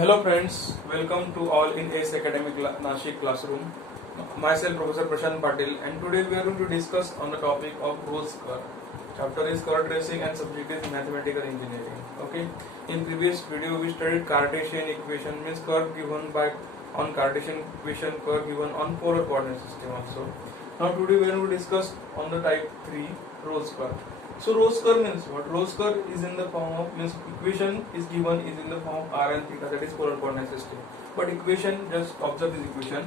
Hello friends, welcome to all in ACE Academic Nashik classroom. Myself Professor Prashant Patil, and today we are going to discuss on the topic of Rolle's curve. Chapter is curve tracing and subject is mathematical engineering. Okay. In previous video we studied Cartesian equation, means curve given by on Cartesian equation, curve given on polar coordinate system also. Now today we are going to discuss on the type 3 Rolle's curve. So Rolle's curve means what? Rolle's curve is in the form of, means equation is given is in the form of r and theta, that is polar coordinate system. But equation, just observe this equation,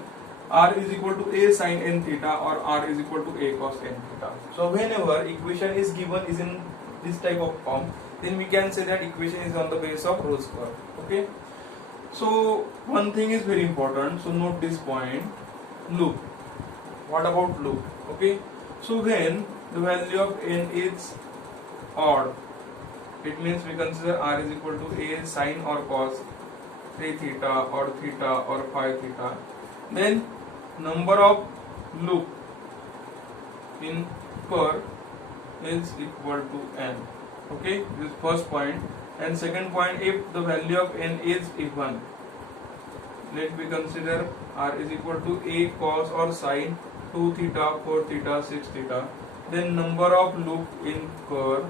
r is equal to a sin n theta or r is equal to a cos n theta. So whenever equation is given is in this type of form, then we can say that equation is on the base of Rolle's curve. Okay. So one thing is very important. So note this point. Loop. What about loop? Okay. So when the value of n is odd, it means we consider r is equal to a sin or cos a theta or phi theta, then number of loop in curve is equal to n. Okay, this is first point. And second point, if the value of n is even, let me consider r is equal to a cos or sin 2 theta, 4 theta, 6 theta, then number of loop in curve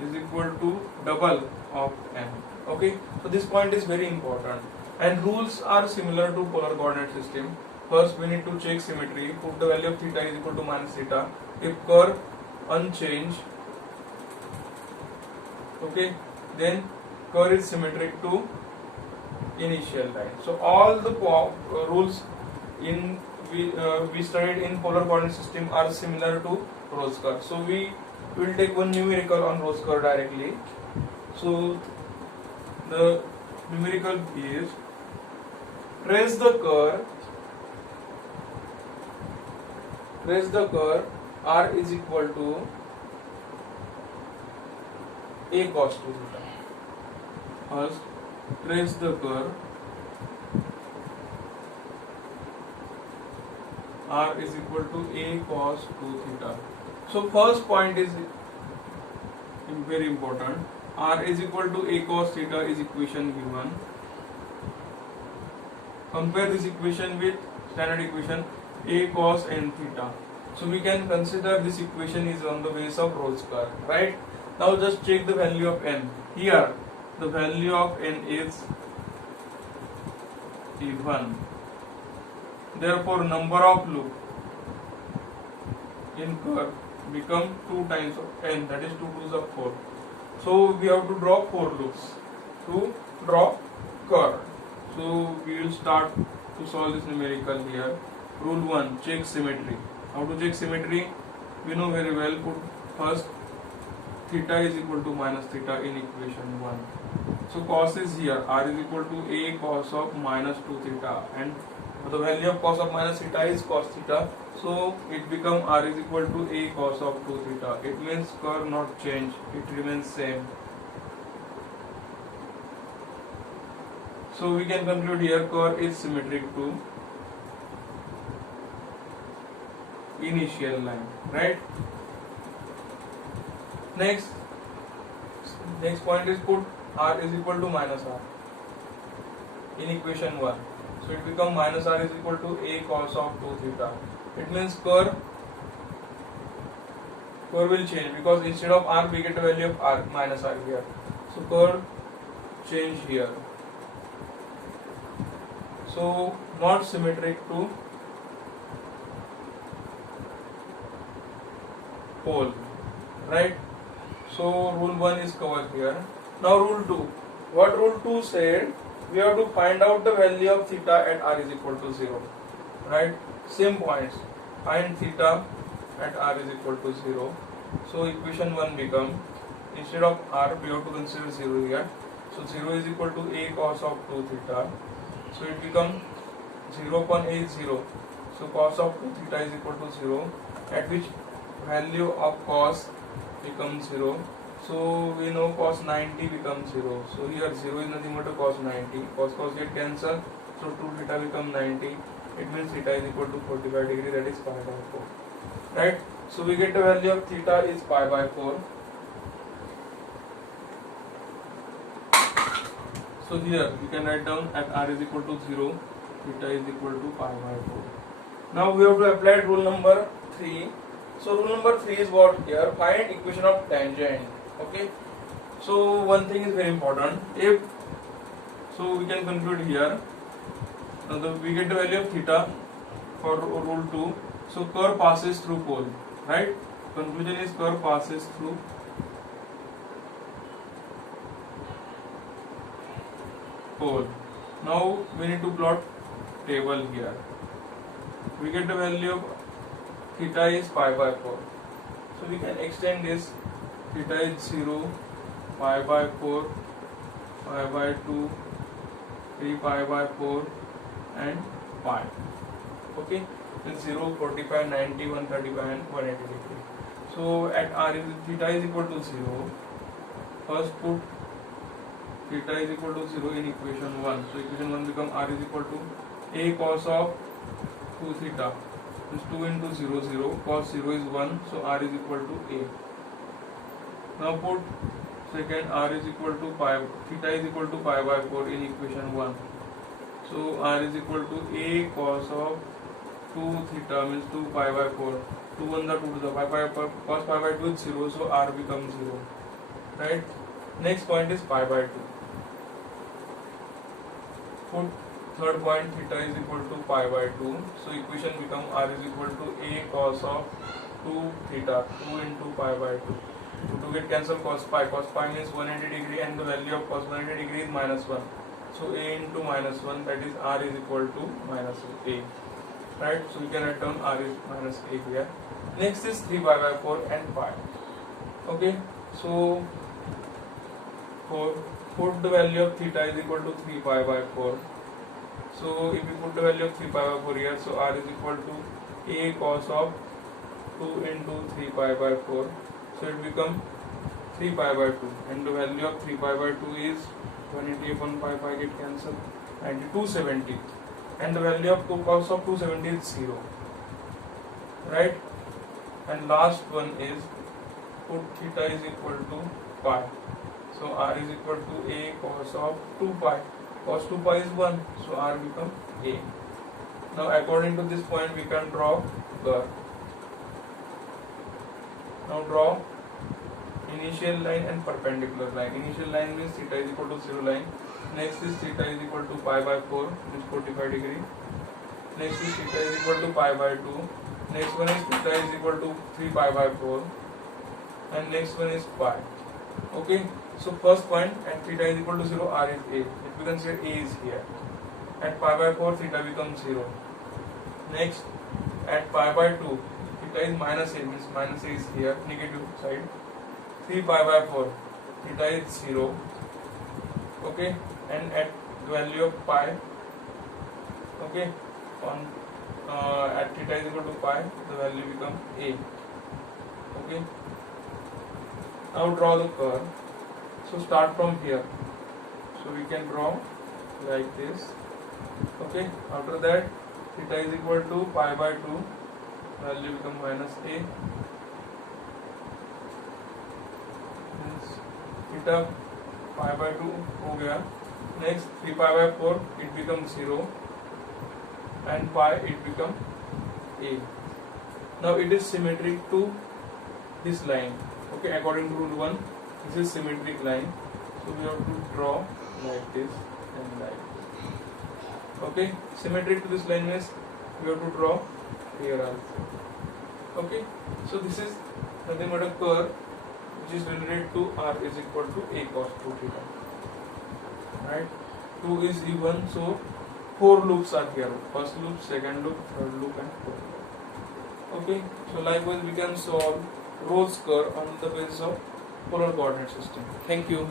is equal to double of n. Okay, so this point is very important, and rules are similar to polar coordinate system. First we need to check symmetry. Put the value of theta is equal to minus theta. If curve unchanged, okay, then curve is symmetric to initial line. So all the rules in we studied in polar coordinate system are similar to Rolle's curve. So we will take one numerical on Rolle's curve directly. So the numerical is trace the curve r is equal to a cos 2 theta. First, trace the curve r is equal to a cos 2 theta. So first point is very important. R is equal to a cos theta is equation given. Compare this equation with standard equation a cos n theta. So we can consider this equation is on the base of Rolle's curve, right? Now just check the value of n. Here the value of n is even. Therefore number of loop in curve become 2 times of n, that is 2 2s of 4. So we have to draw 4 loops to draw curve. So we will start to solve this numerical here. Rule 1, check symmetry. How to check symmetry? We know very well. Put first theta is equal to minus theta in equation 1. So cos is here, r is equal to a cos of minus 2 theta, and the value of cos of minus theta is cos theta. So it become r is equal to a cos of 2 theta. It means curve not change, it remains same. So we can conclude here curve is symmetric to initial line, right? Next point is put r is equal to minus r in equation 1. So it becomes minus r is equal to a cos of 2 theta. It means curve will change, because instead of r we get a value of r minus r here. So curve change here. So not symmetric to pole, right? So rule 1 is covered here. Now rule 2. What rule 2 said? We have to find out the value of theta at r is equal to 0, right? Same points. Find theta at r is equal to 0. So equation 1 become, instead of r we have to consider 0 here. So 0 is equal to a cos of 2 theta. So it becomes 0.80. So cos of 2 theta is equal to 0, at which value of cos becomes 0. So we know cos 90 becomes 0. So here 0 is nothing but a cos 90. Cos get cancelled. So 2 theta become 90. It means theta is equal to 45 degree, that is pi by 4. Right? So we get the value of theta is pi by 4. So here we can write down at r is equal to 0, theta is equal to pi by 4. Now we have to apply rule number 3. So rule number 3 is what here? Find equation of tangent. Okay. So one thing is very important. If so, we can conclude here. We get the value of theta for rule 2. So curve passes through pole, right? Conclusion is curve passes through pole. Now we need to plot table here. We get the value of theta is pi by 4. So we can extend this. Theta is 0, pi by 4, pi by 2, 3 pi by 4 and pi. Okay, then 0, 45, 90, 135 and 180 degree. So at r is theta is equal to 0. First put theta is equal to 0 in equation 1. So equation 1 become r is equal to a cos of 2 theta. Is 2 into 0, 0. Cos 0 is 1. So r is equal to a. Now put second r is equal to pi. Theta is equal to pi by 4 in equation 1. So r is equal to a cos of 2 theta means 2 pi by 4. 2 1 the 2 to the pi cos pi by 2 is 0. So r becomes 0. Right. Next point is pi by 2. Put third point theta is equal to pi by 2. So equation become r is equal to a cos of 2 theta 2 into pi by 2. So to get cancel cos pi means 180 degree and the value of cos 180 degree is minus 1. So a into minus 1, that is r is equal to minus a. Right, so we can write down r is minus a here. Next is 3 pi by 4 and pi. Okay, so put the value of theta is equal to 3 pi by 4. So if we put the value of 3 pi by 4 here, so r is equal to a cos of 2 into 3 pi by 4. So it become 3 pi by 2 and the value of 3 pi by 2 is 180 upon pi, pi get cancelled and 270 and the value of 2 cos of 270 is 0. Right, and last one is put theta is equal to pi. So r is equal to a cos of 2 pi. Cos 2 pi is 1, so r become a. Now according to this point we can draw curve. Now draw initial line and perpendicular line. Initial line means theta is equal to 0 line. Next is theta is equal to pi by 4 means 45 degree. Next is theta is equal to pi by 2. Next one is theta is equal to 3 pi by 4. And next one is pi. Okay, so first point at theta is equal to 0, r is a. If we consider a is here. At pi by 4 theta becomes 0. Next at pi by 2 theta is minus a means minus a is here, negative side. 3 pi by 4 theta is 0. Okay, and at the value of pi, okay, on at theta is equal to pi, the value become a. Okay, now draw the curve. So start from here. So we can draw like this. Okay, after that theta is equal to pi by 2, value become minus a. Theta pi by 2 हो गया. Next 3 pi by 4 it becomes 0 and pi it become a. Now it is symmetric to this line. Okay, according to rule 1 this is symmetric line. So we have to draw like this and like this. Okay, symmetric to this line means we have to draw here also. Okay, so this is nothing but a curve which is related to r is equal to a cos 2 theta. Right, 2 is even, so 4 loops are here. First loop, second loop, third loop and fourth loop. Okay, so likewise we can solve Rolle's curve on the basis of polar coordinate system. Thank you.